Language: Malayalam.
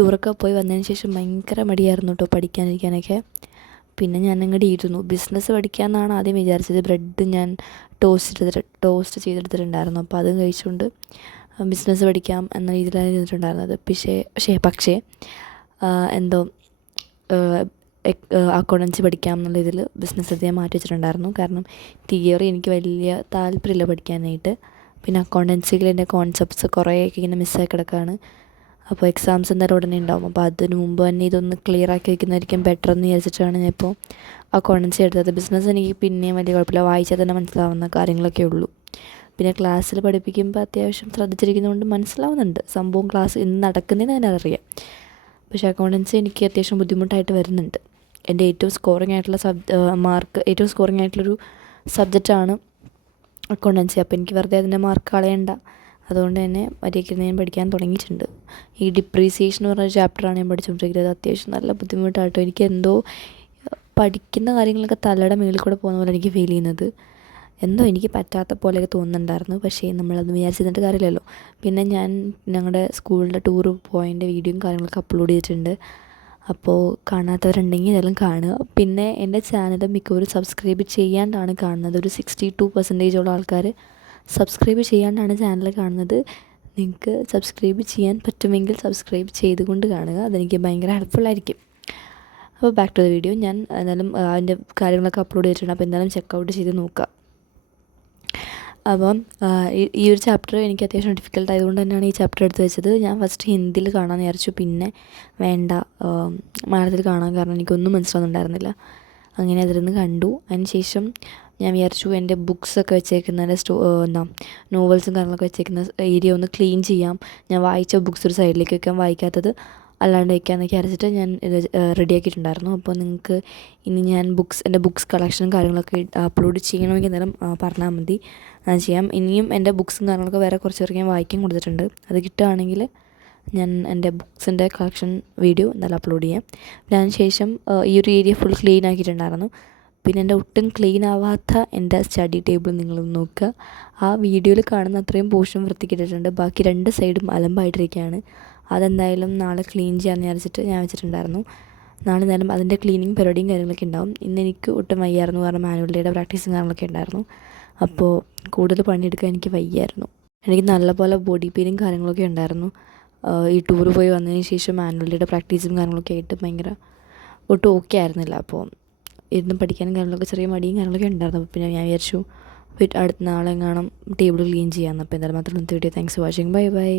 ടൂറൊക്കെ പോയി വന്നതിന് ശേഷം ഭയങ്കര മടിയായിരുന്നു കേട്ടോ പഠിക്കാനിരിക്കാനൊക്കെ. പിന്നെ ഞാനങ്ങോട്ട് ഇരുന്നു. ബിസിനസ് പഠിക്കാമെന്നാണ് ആദ്യം വിചാരിച്ചത്. ബ്രെഡ് ഞാൻ ടോസ്റ്റ് ചെയ്തെടുത്തിട്ടുണ്ടായിരുന്നു. അപ്പോൾ അത് കഴിച്ചുകൊണ്ട് ബിസിനസ് പഠിക്കാം എന്ന രീതിയിലാണ് ഇരുന്നിട്ടുണ്ടായിരുന്നത്. പക്ഷേ എന്തോ അക്കൗണ്ടൻസി പഠിക്കാം എന്നുള്ള ഇതിൽ ബിസിനസ് എടുത്ത് ഞാൻ മാറ്റി വെച്ചിട്ടുണ്ടായിരുന്നു. കാരണം തിയറി എനിക്ക് വലിയ താല്പര്യമില്ല പഠിക്കാനായിട്ട്. പിന്നെ അക്കൗണ്ടൻസിയിൽ എൻ്റെ കോൺസെപ്റ്റ്സ് കുറേയൊക്കെ ഇങ്ങനെ മിസ്സായി കിടക്കുകയാണ്. അപ്പോൾ എക്സാംസ് എന്തായാലും ഉടനെ ഉണ്ടാവും. അപ്പോൾ അതിന് മുമ്പ് തന്നെ ഇതൊന്ന് ക്ലിയർ ആക്കി വയ്ക്കുന്നതായിരിക്കും ബെറ്റർ എന്ന് വിചാരിച്ചിട്ടാണ് ഞാൻ ഇപ്പോൾ അക്കൗണ്ടൻസി എടുത്തത്. ബിസിനസ് എനിക്ക് പിന്നെയും വലിയ കുഴപ്പമില്ല, വായിച്ചാൽ തന്നെ മനസ്സിലാവുന്ന കാര്യങ്ങളൊക്കെ ഉള്ളൂ. പിന്നെ ക്ലാസ്സിൽ പഠിപ്പിക്കുമ്പോൾ അത്യാവശ്യം ശ്രദ്ധിച്ചിരിക്കുന്നതുകൊണ്ട് മനസ്സിലാവുന്നുണ്ട് സംഭവം. ക്ലാസ് ഇന്ന് നടക്കുന്നതെന്ന് തന്നെ അറിയാം. പക്ഷേ അക്കൗണ്ടൻസി എനിക്ക് അത്യാവശ്യം ബുദ്ധിമുട്ടായിട്ട് വരുന്നുണ്ട്. എൻ്റെ ഏറ്റവും സ്കോറിംഗ് ആയിട്ടുള്ളൊരു സബ്ജക്റ്റാണ് അക്കൗണ്ടൻസി. അപ്പോൾ എനിക്ക് വെറുതെ അതിൻ്റെ മാർക്ക് കളയണ്ട. അതുകൊണ്ട് തന്നെ മര്യാദയ്ക്ക് ഞാൻ പഠിക്കാൻ തുടങ്ങിയിട്ടുണ്ട്. ഈ ഡിപ്രീസിയേഷൻ എന്ന് പറഞ്ഞ ചാപ്റ്ററാണ് ഞാൻ പഠിച്ചുകൊണ്ടിരിക്കുന്നത്. അത്യാവശ്യം നല്ല ബുദ്ധിമുട്ടായിട്ടോ. എനിക്ക് എന്തോ പഠിക്കുന്ന കാര്യങ്ങളൊക്കെ തലയുടെ മുകളിൽ കൂടെ പോകുന്ന പോലെ എനിക്ക് ഫീൽ ചെയ്യുന്നത്. എന്തോ എനിക്ക് പറ്റാത്ത പോലെയൊക്കെ തോന്നുന്നുണ്ടായിരുന്നു. പക്ഷേ നമ്മളത് വിചാരിച്ചിട്ട് കാര്യമില്ലല്ലോ. പിന്നെ ഞാൻ ഞങ്ങളുടെ സ്കൂളിൻ്റെ ടൂർ പോയതിൻ്റെ വീഡിയോയും കാര്യങ്ങളൊക്കെ അപ്ലോഡ് ചെയ്തിട്ടുണ്ട്. അപ്പോൾ കാണാത്തവരുണ്ടെങ്കിൽ ഇതെല്ലാം കാണുക. പിന്നെ എൻ്റെ ചാനൽ മിക്കവരും സബ്സ്ക്രൈബ് ചെയ്യാണ്ടാണ് കാണുന്നത്. ഒരു 62% ആൾക്കാർ സബ്സ്ക്രൈബ് ചെയ്യാണ്ടാണ് ചാനൽ കാണുന്നത്. നിങ്ങൾക്ക് സബ്സ്ക്രൈബ് ചെയ്യാൻ പറ്റുമെങ്കിൽ സബ്സ്ക്രൈബ് ചെയ്തുകൊണ്ട് കാണുക. അതെനിക്ക് ഭയങ്കര ഹെൽപ്ഫുള്ളായിരിക്കും. അപ്പോൾ ബാക്ക് ടു ദ വീഡിയോ. ഞാൻ എന്തായാലും അതിൻ്റെ കാര്യങ്ങളൊക്കെ അപ്ലോഡ് ചെയ്തിട്ടുണ്ട്. അപ്പോൾ എന്തായാലും ചെക്കൗട്ട് ചെയ്ത് നോക്കുക. അപ്പം ഈ ഒരു ചാപ്റ്റർ എനിക്ക് അത്യാവശ്യം ഡിഫിക്കൽട്ട് ആയതുകൊണ്ട് തന്നെയാണ് ഈ ചാപ്റ്റർ എടുത്ത് വെച്ചത്. ഞാൻ ഫസ്റ്റ് ഹിന്ദിയിൽ കാണാമെന്ന് വിചാരിച്ചു. പിന്നെ വേണ്ട, മലയാളത്തിൽ കാണാൻ, കാരണം എനിക്കൊന്നും മനസ്സിലാവുന്നുണ്ടായിരുന്നില്ല. അങ്ങനെ അതിലിരുന്ന് കണ്ടു. അതിന് ശേഷം ഞാൻ വിചാരിച്ചു എൻ്റെ ബുക്സൊക്കെ വെച്ചേക്കുന്ന നോവൽസും കാര്യങ്ങളൊക്കെ വെച്ചേക്കുന്ന ഏരിയ ഒന്ന് ക്ലീൻ ചെയ്യാം. ഞാൻ വായിച്ച ബുക്സ് ഒരു സൈഡിലേക്ക് വയ്ക്കാം, വായിക്കാത്തത് അല്ലാണ്ട് വയ്ക്കാമെന്നൊക്കെ അരച്ചിട്ട് ഞാൻ ഇത് റെഡിയാക്കിയിട്ടുണ്ടായിരുന്നു. അപ്പോൾ നിങ്ങൾക്ക് ഇനി ഞാൻ എൻ്റെ ബുക്സ് കളക്ഷനും കാര്യങ്ങളൊക്കെ അപ്ലോഡ് ചെയ്യണമെങ്കിൽ നേരം പറഞ്ഞാൽ മതി, ഞാൻ ചെയ്യാം. ഇനിയും എൻ്റെ ബുക്സും കാര്യങ്ങളൊക്കെ വേറെ കുറച്ച് പേർക്ക് ഞാൻ വായിക്കാൻ കൊടുത്തിട്ടുണ്ട്. അത് കിട്ടുകയാണെങ്കിൽ ഞാൻ എൻ്റെ ബുക്സിൻ്റെ കളക്ഷൻ വീഡിയോ എന്തായാലും അപ്ലോഡ് ചെയ്യാം. അതിന് ശേഷം ഈ ഒരു ഏരിയ ഫുൾ ക്ലീൻ ആക്കിയിട്ടുണ്ടായിരുന്നു. പിന്നെ എൻ്റെ ഒട്ടും ക്ലീൻ ആവാത്ത എൻ്റെ സ്റ്റഡി ടേബിൾ നിങ്ങളൊന്ന് നോക്കുക. ആ വീഡിയോയിൽ കാണുന്ന അത്രയും പോർഷൻ വൃത്തിക്കിട്ടിട്ടുണ്ട്. ബാക്കി 2 സൈഡും അലമ്പായിട്ടിരിക്കുകയാണ്. അതെന്തായാലും നാളെ ക്ലീൻ ചെയ്യാമെന്ന് വിചാരിച്ചിട്ട് ഞാൻ വെച്ചിട്ടുണ്ടായിരുന്നു. നാളെ എന്തായാലും അതിൻ്റെ ക്ലീനിങ് പരിപാടിയും കാര്യങ്ങളൊക്കെ ഉണ്ടാവും. ഇന്ന് എനിക്ക് ഒട്ടും വയ്യായിരുന്നു, കാരണം മാനുവൽ ഡേയുടെ പ്രാക്ടീസും കാര്യങ്ങളൊക്കെ ഉണ്ടായിരുന്നു. അപ്പോൾ കൂടുതൽ പണിയെടുക്കാൻ എനിക്ക് വയ്യായിരുന്നു. എനിക്ക് നല്ലപോലെ ബോഡി പെയിനും കാര്യങ്ങളൊക്കെ ഉണ്ടായിരുന്നു. ഈ ടൂർ പോയി വന്നതിന് ശേഷം മാനുവൽ ഡേയുടെ പ്രാക്ടീസും കാര്യങ്ങളൊക്കെ ആയിട്ട് ഭയങ്കര ഒട്ടും ഓക്കെ ആയിരുന്നില്ല. അപ്പോൾ ഇരുന്ന് പഠിക്കാനും കാര്യങ്ങളൊക്കെ ചെറിയ മടിയും കാര്യങ്ങളൊക്കെ ഉണ്ടായിരുന്നു. അപ്പോൾ പിന്നെ ഞാൻ വിചാരിച്ചു അടുത്ത നാളെ കാണാം ടേബിൾ ക്ലീൻ ചെയ്യാമെന്ന്. അപ്പോൾ എന്തായാലും മാത്രം video. Thanks for watching. Bye bye.